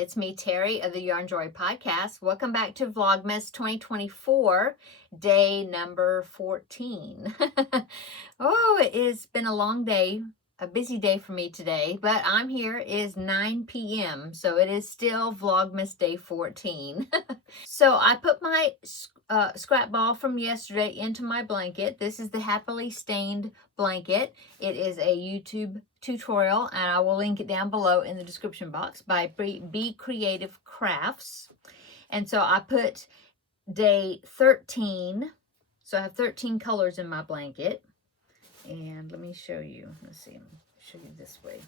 It's me, Terry of the Yarn Joy Podcast. Welcome back to Vlogmas 2024, day number 14. Oh, it has been a long day, a busy day for me today, but I'm here. It is 9 p.m., so it is still Vlogmas day 14. So I put my scrap ball from yesterday into my blanket. This is the Happily Stained blanket. It is a YouTube tutorial, and I will link it down below in the description box by Be Creative Crafts. And so I put day 13. So I have 13 colors in my blanket. And let me show you. Let's see. I'll show you this way.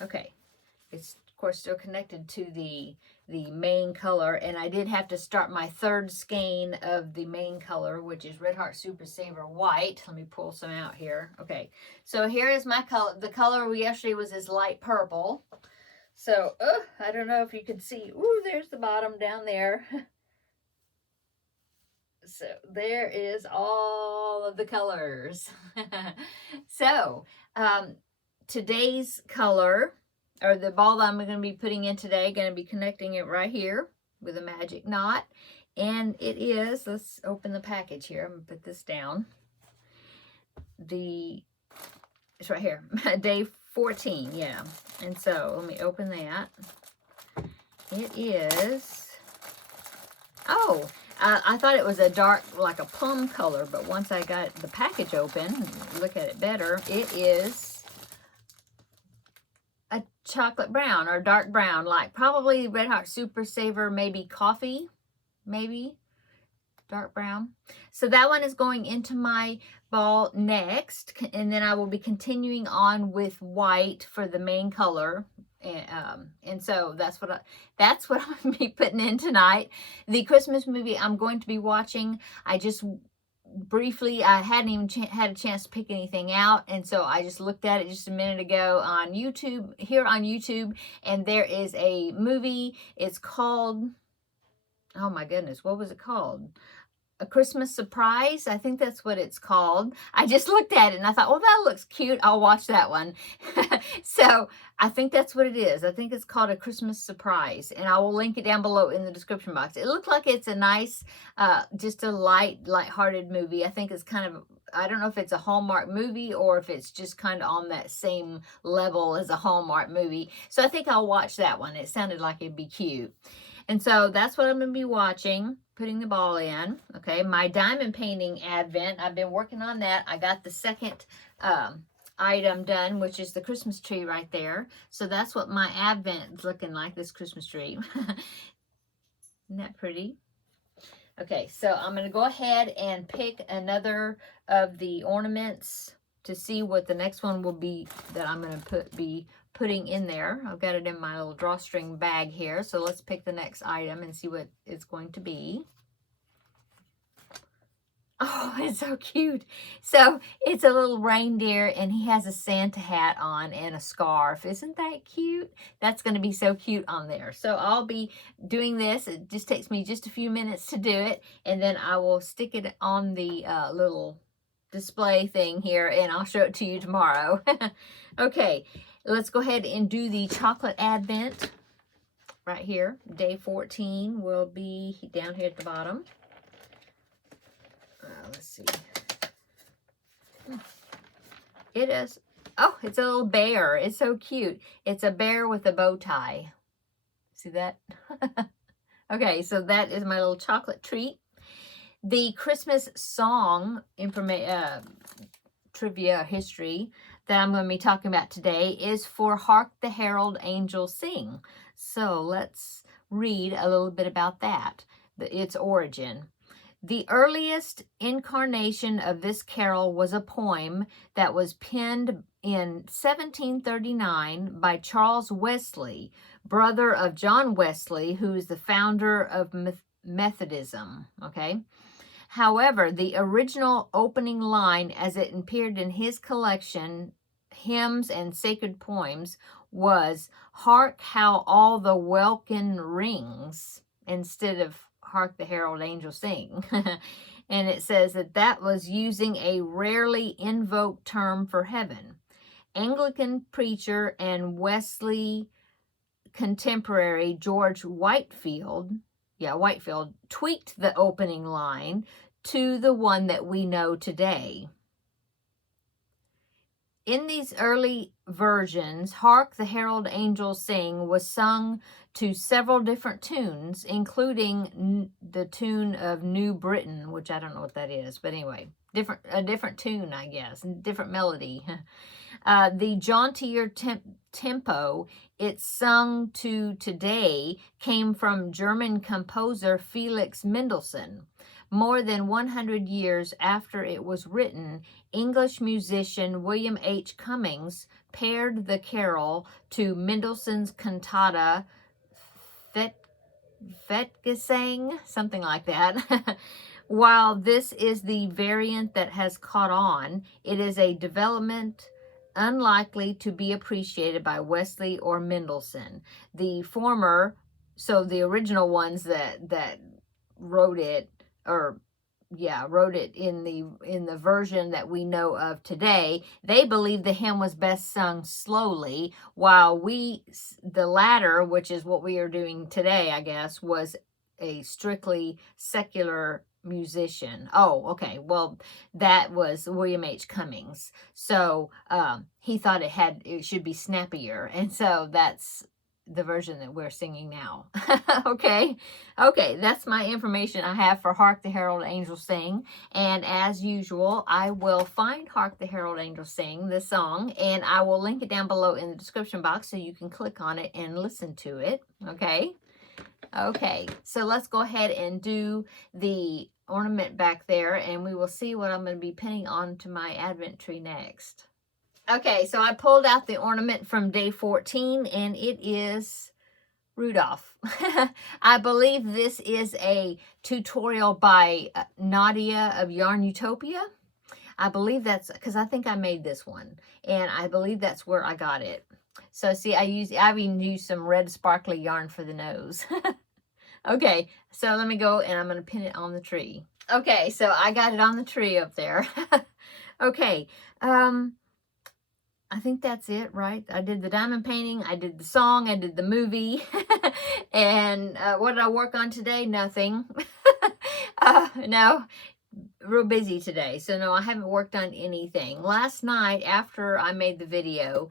Okay. It's, of course, still connected to the main color, and I did have to start my third skein of the main color, which is Red Heart Super Saver White. Let me pull some out here. Okay, so here is my color. The color yesterday was this light purple. So, I don't know if you can see. Ooh, there's the bottom down there. So there is all of the colors. So, today's color, or the ball that I'm going to be putting in today, going to be connecting it right here with a magic knot. And it is, let's open the package here. I'm going to put this down. It's right here, day 14, yeah. And so let me open that. It is, I thought it was a dark, like a plum color, but once I got the package open, look at it better, it is a chocolate brown or dark brown, like probably Red Heart Super Saver, maybe coffee, maybe dark brown. So that one is going into my ball next, and then I will be continuing on with white for the main color. And so that's what I'm going to be putting in tonight. The Christmas movie I'm going to be watching, I just briefly, I hadn't even had a chance to pick anything out, and so I just looked at it just a minute ago on YouTube, here on YouTube, and there is a movie. It's called, oh my goodness, what was it called? A Christmas Surprise, I think that's what it's called. I just looked at it and I thought, oh, that looks cute. I'll watch that one. So I think that's what it is. I think it's called A Christmas Surprise, and I will link it down below in the description box. It looked like it's a nice, just a light-hearted movie. I think it's kind of, I don't know if it's a Hallmark movie or if it's just kind of on that same level as a Hallmark movie. So I think I'll watch that one. It sounded like it'd be cute. And so that's what I'm going to be watching, putting the ball in. Okay, my diamond painting advent, I've been working on that. I got the second item done, which is the Christmas tree right there. So that's what my advent is looking like, this Christmas tree. Isn't that pretty? Okay, so I'm going to go ahead and pick another of the ornaments to see what the next one will be that I'm going to be putting in there. I've got it in my little drawstring bag here. So let's pick the next item and see what it's going to be. Oh, it's so cute. So it's a little reindeer, and he has a Santa hat on and a scarf. Isn't that cute? That's going to be so cute on there. So I'll be doing this. It just takes me just a few minutes to do it, and then I will stick it on the little display thing here, and I'll show it to you tomorrow. Okay, let's go ahead and do the chocolate advent right here. Day 14 will be down here at the bottom. Let's see. It is, oh, it's a little bear. It's so cute. It's a bear with a bow tie. See that? Okay, so that is my little chocolate treat. The Christmas song trivia history that I'm going to be talking about today is for Hark the Herald Angels Sing. So let's read a little bit about that, its origin. The earliest incarnation of this carol was a poem that was penned in 1739 by Charles Wesley, brother of John Wesley, who is the founder of Methodism. Okay. However, the original opening line, as it appeared in his collection, Hymns and Sacred Poems, was "Hark how all the welkin rings," instead of "Hark the herald angels sing." And it says that was using a rarely invoked term for heaven. Anglican preacher and Wesley contemporary George Whitefield, Whitefield, tweaked the opening line to the one that we know today. In these early versions, Hark the Herald Angels Sing was sung to several different tunes, including the tune of New Britain, which I don't know what that is, but anyway, a different tune, I guess, different melody. The jauntier tempo it's sung to today came from German composer Felix Mendelssohn. More than 100 years after it was written, English musician William H. Cummings paired the carol to Mendelssohn's cantata Fettgesang, something like that. While this is the variant that has caught on, it is a development unlikely to be appreciated by Wesley or Mendelssohn. The former, so the original ones that wrote it, wrote it in the version that we know of today, they believe the hymn was best sung slowly, while the latter, which is what we are doing today, I guess, was a strictly secular musician. Oh, okay. Well, that was William H. Cummings. So he thought it should be snappier, and so that's the version that we're singing now. Okay, that's my information I have for Hark the Herald Angels Sing. And as usual, I will find Hark the Herald Angels Sing, the song, and I will link it down below in the description box so you can click on it and listen to it. Okay, so let's go ahead and do the ornament back there, and we will see what I'm going to be pinning onto my Advent tree next. Okay, so I pulled out the ornament from day 14, and it is Rudolph. I believe this is a tutorial by Nadia of Yarn Utopia. I believe that's, because I think I made this one, and I believe that's where I got it. So see, I even used some red sparkly yarn for the nose. Okay, so let me go, and I'm going to pin it on the tree. Okay, so I got it on the tree up there. Okay, I think that's it, right? I did the diamond painting, I did the song, I did the movie, and what did I work on today? Nothing. No, real busy today, so no, I haven't worked on anything. Last night, after I made the video,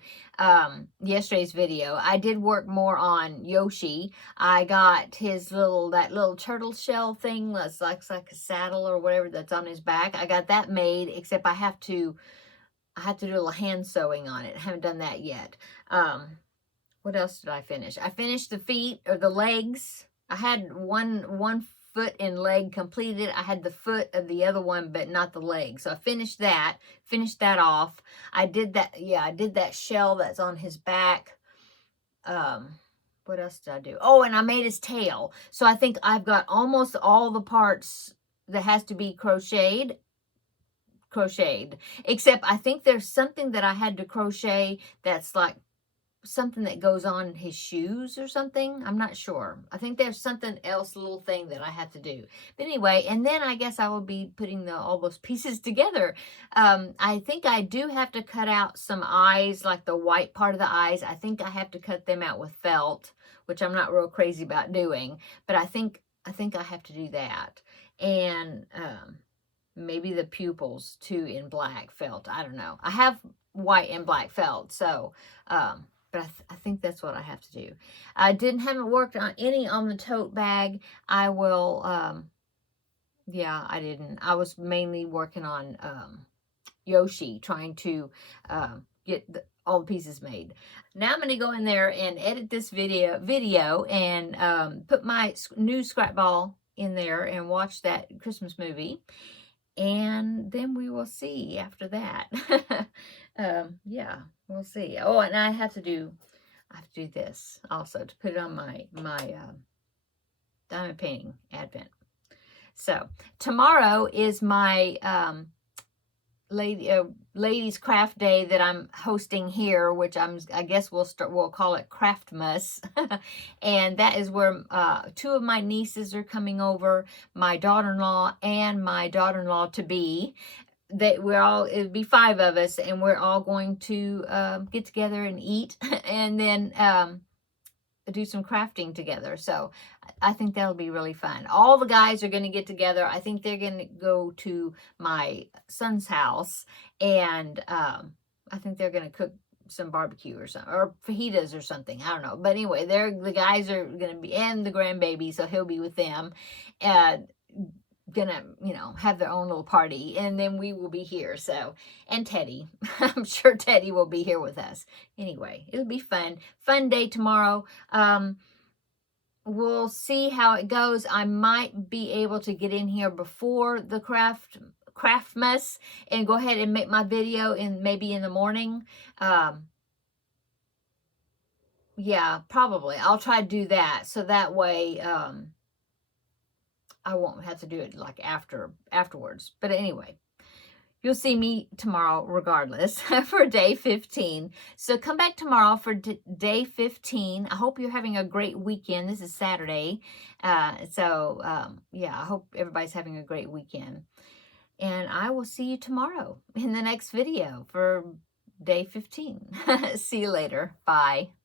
yesterday's video, I did work more on Yoshi. I got his that little turtle shell thing that's like a saddle or whatever that's on his back. I got that made, except I have to do a little hand sewing on it. I haven't done that yet. What else did I finish? I finished the feet or the legs. I had one foot and leg completed. I had the foot of the other one, but not the leg. So I finished that off. I did that. Yeah, I did that shell that's on his back. What else did I do? Oh, and I made his tail. So I think I've got almost all the parts that has to be crocheted, except I think there's something that I had to crochet that's like something that goes on his shoes or something. I'm not sure. I think there's something else, a little thing that I have to do. But anyway, and then I guess I will be putting all those pieces together. I think I do have to cut out some eyes, like the white part of the eyes. I think I have to cut them out with felt, which I'm not real crazy about doing, but I think I have to do that. And maybe the pupils too in black felt. I don't know. I have white and black felt, so but I think that's what I have to do. I haven't worked on any on the tote bag. I will, yeah, I didn't. I was mainly working on Yoshi, trying to get all the pieces made. Now I'm going to go in there and edit this video and put my new scrap ball in there and watch that Christmas movie. And then we will see after that. Yeah, we'll see. Oh, and I have to do this also to put it on my diamond painting Advent. So tomorrow is my ladies craft day that I'm hosting here, which I guess we'll call it Craftmas. And that is where two of my nieces are coming over, my daughter-in-law and my daughter-in-law to be. It'll be 5 of us, and we're all going to get together and eat. And then do some crafting together. So I think that'll be really fun. All the guys are going to get together. I think they're going to go to my son's house, and I think they're going to cook some barbecue or something, or fajitas or something. I don't know. But anyway, the guys are going to be, and the grandbaby, so he'll be with them, and gonna, you know, have their own little party, and then we will be here. So, and Teddy, I'm sure Teddy will be here with us. Anyway, it'll be fun day tomorrow. We'll see how it goes. I might be able to get in here before the Craftmas and go ahead and make my video maybe in the morning. Yeah, probably I'll try to do that, so that way I won't have to do it like afterwards. But anyway, you'll see me tomorrow regardless for day 15. So come back tomorrow for day 15. I hope you're having a great weekend. This is Saturday. Yeah, I hope everybody's having a great weekend. And I will see you tomorrow in the next video for day 15. See you later. Bye.